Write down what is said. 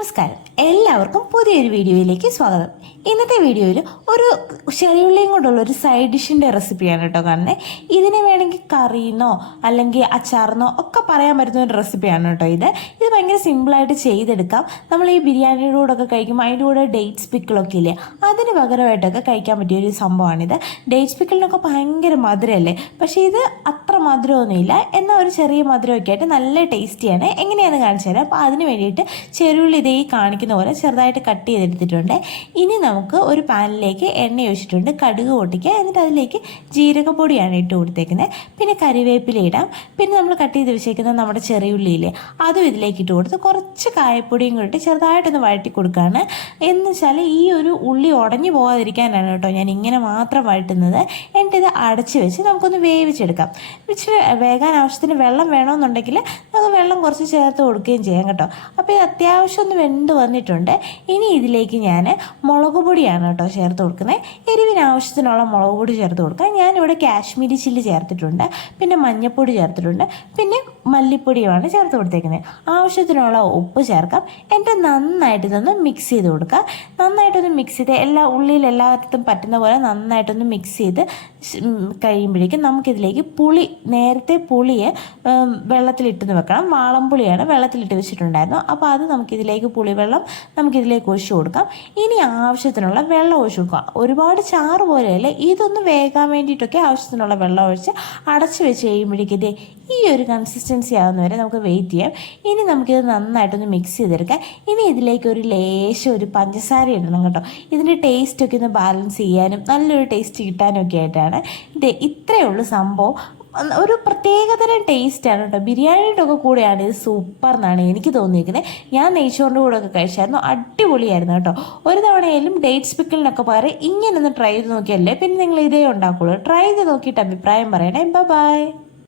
നമസ്കാരം. എല്ലാവർക്കും പുതിയൊരു വീഡിയോയിലേക്ക് സ്വാഗതം. ഇന്നത്തെ വീഡിയോയിൽ ഒരു ചെറിയുള്ളിയും കൊണ്ടുള്ള ഒരു സൈഡ് ഡിഷിന്റെ റെസിപ്പിയാണ് കേട്ടോ കാണുന്നത് ഇതിനെ വേണമെങ്കിൽ കറിയെന്നോ അല്ലെങ്കിൽ അച്ചാറിനോ ഒക്കെ പറയാൻ പറ്റുന്ന ഒരു റെസിപ്പിയാണ് കേട്ടോ ഇത്. ഇത് ഭയങ്കര സിമ്പിളായിട്ട് ചെയ്തെടുക്കാം. നമ്മൾ ഈ ബിരിയാണിയുടെ കൂടെ ഒക്കെ കഴിക്കുമ്പോൾ അതിന്റെ കൂടെ ഡേറ്റ്സ് പിക്കിളൊക്കെ ഇല്ലേ? അതിന് പകരമായിട്ടൊക്കെ കഴിക്കാൻ പറ്റിയ ഒരു സംഭവമാണിത്. ഡേറ്റ്സ് പിക്കിളിനൊക്കെ ഭയങ്കര മധുരമല്ലേ? പക്ഷേ ഇത് അത്ര മധുരമൊന്നുമില്ല. എന്നാൽ ഒരു ചെറിയ മധുരമൊക്കെ ആയിട്ട് നല്ല ടേസ്റ്റിയാണ് എങ്ങനെയാണെന്ന് കാണിച്ചു തരാം. അപ്പോൾ അതിന് വേണ്ടിയിട്ട് ചെറുള്ളി ഈ കാണിക്കുന്ന പോലെ ചെറുതായിട്ട് കട്ട് ചെയ്തെടുത്തിട്ടുണ്ട്. ഇനി നമുക്ക് ഒരു പാനിലേക്ക് എണ്ണ ഒഴിച്ചിട്ടുണ്ട്. കടുക് പൊട്ടിക്കുക. എന്നിട്ട് അതിലേക്ക് ജീരകപ്പൊടിയാണ് ഇട്ട് കൊടുത്തേക്കുന്നത്. പിന്നെ കറിവേപ്പില ഇടാം. പിന്നെ നമ്മൾ കട്ട് ചെയ്ത് വെച്ചേക്കുന്ന നമ്മുടെ ചെറിയുള്ളിയില്ലേ അതും ഇതിലേക്ക് ഇട്ട് കൊടുത്ത് കുറച്ച് കായപ്പൊടിയും കൂടി ചെറുതായിട്ടൊന്ന് വഴറ്റി കൊടുക്കുകയാണ് എന്ന് വെച്ചാൽ ഈ ഒരു ഉള്ളി ഉടഞ്ഞു പോകാതിരിക്കാനാണ് കേട്ടോ ഞാൻ ഇങ്ങനെ മാത്രം വഴറ്റുന്നത്. എന്നിട്ട് ഇത് അടച്ച് വെച്ച് നമുക്കൊന്ന് വേവിച്ചെടുക്കാം. ഇച്ചിരി വേകാൻ ആവശ്യത്തിന് വെള്ളം വേണമെന്നുണ്ടെങ്കിൽ നമുക്ക് വെള്ളം കുറച്ച് ചേർത്ത് കൊടുക്കുകയും ചെയ്യാം കേട്ടോ. അപ്പോൾ ഇത് അത്യാവശ്യം ഒന്ന് വെന്ത് വന്നിട്ടുണ്ട്. ഇനി ഇതിലേക്ക് ഞാൻ മുളക് പൊടിയാണ് കേട്ടോ ചേർത്ത് കൊടുക്കുന്നത്. എരിവിന് ആവശ്യത്തിനുള്ള മുളക് പൊടി ചേർത്ത് കൊടുക്കുക ഞാനിവിടെ കാശ്മീരി ചില്ലി ചേർത്തിട്ടുണ്ട്. പിന്നെ മഞ്ഞൾപ്പൊടി ചേർത്തിട്ടുണ്ട്. പിന്നെ മല്ലിപ്പൊടിയുമാണ് ചേർത്ത് കൊടുത്തേക്കുന്നത്. ആവശ്യത്തിനുള്ള ഉപ്പ് ചേർക്കാം. എന്നിട്ട് നന്നായിട്ട് ഇതൊന്ന് മിക്സ് ചെയ്ത് കൊടുക്കുക. നന്നായിട്ടൊന്ന് മിക്സ് ചെയ്ത് എല്ലാ ഉള്ളിയിൽ പറ്റുന്ന പോലെ നന്നായിട്ടൊന്ന് മിക്സ് ചെയ്ത് കഴിയുമ്പോഴേക്കും നമുക്കിതിലേക്ക് പുളി നേരത്തെ പുളിയെ വെള്ളത്തിലിട്ടെന്ന് വെക്കണം. വാളംപുളിയാണ് വെള്ളത്തിലിട്ട് വെച്ചിട്ടുണ്ടായിരുന്നു. അപ്പോൾ അത് നമുക്കിതിലേക്ക് പുളിവെള്ളം നമുക്കിതിലേക്ക് ഒഴിച്ചു കൊടുക്കാം. ഇനി ആവശ്യത്തിനുള്ള വെള്ളം ഒഴിച്ചു കൊടുക്കാം ഒരുപാട് ചാറ് പോലെയല്ല ഇതൊന്ന് വേകാൻ വേണ്ടിയിട്ടൊക്കെ ആവശ്യത്തിനുള്ള വെള്ളം ഒഴിച്ച് അടച്ച് വെച്ച് കഴിയുമ്പോഴേക്കും ഈ ഒരു കൺസിസ്റ്റൻസി ആകുന്നവരെ നമുക്ക് വെയിറ്റ് ചെയ്യാം. ഇനി നമുക്കിത് നന്നായിട്ടൊന്ന് മിക്സ് ചെയ്തെടുക്കാം. ഇനി ഇതിലേക്ക് ഒരു ലേശം ഒരു പഞ്ചസാര ഇടണം കേട്ടോ. ഇതിന്റെ ടേസ്റ്റ് ഒക്കെ ഒന്ന് ബാലൻസ് ചെയ്യാനും നല്ലൊരു ടേസ്റ്റ് കിട്ടാനും ഒക്കെ ആയിട്ടാണ്. ഇത് ഇത്രയേ ഉള്ളൂ സംഭവം. ഒരു പ്രത്യേകതരം ടേസ്റ്റാണ് കേട്ടോ. ബിരിയാണിയുടെ ഒക്കെ കൂടെയാണ് ഇത് സൂപ്പർ എന്നാണ് എനിക്ക് തോന്നിയിരിക്കുന്നത് ഞാൻ നെയ്ച്ചോറിന്റെ കൂടെ ഒക്കെ കഴിച്ചായിരുന്നു. അടിപൊളിയായിരുന്നു കേട്ടോ. ഒരു തവണയായാലും ഡേറ്റ്സ് പിക്കിളിനൊക്കെ പകരം ഇങ്ങനെ ഒന്ന് ട്രൈ ചെയ്ത് നോക്കിയല്ലേ പിന്നെ നിങ്ങൾ ഇതേ ഉണ്ടാക്കുള്ളൂ. ട്രൈ ചെയ്ത് നോക്കിയിട്ട് അഭിപ്രായം പറയണേ. ബൈ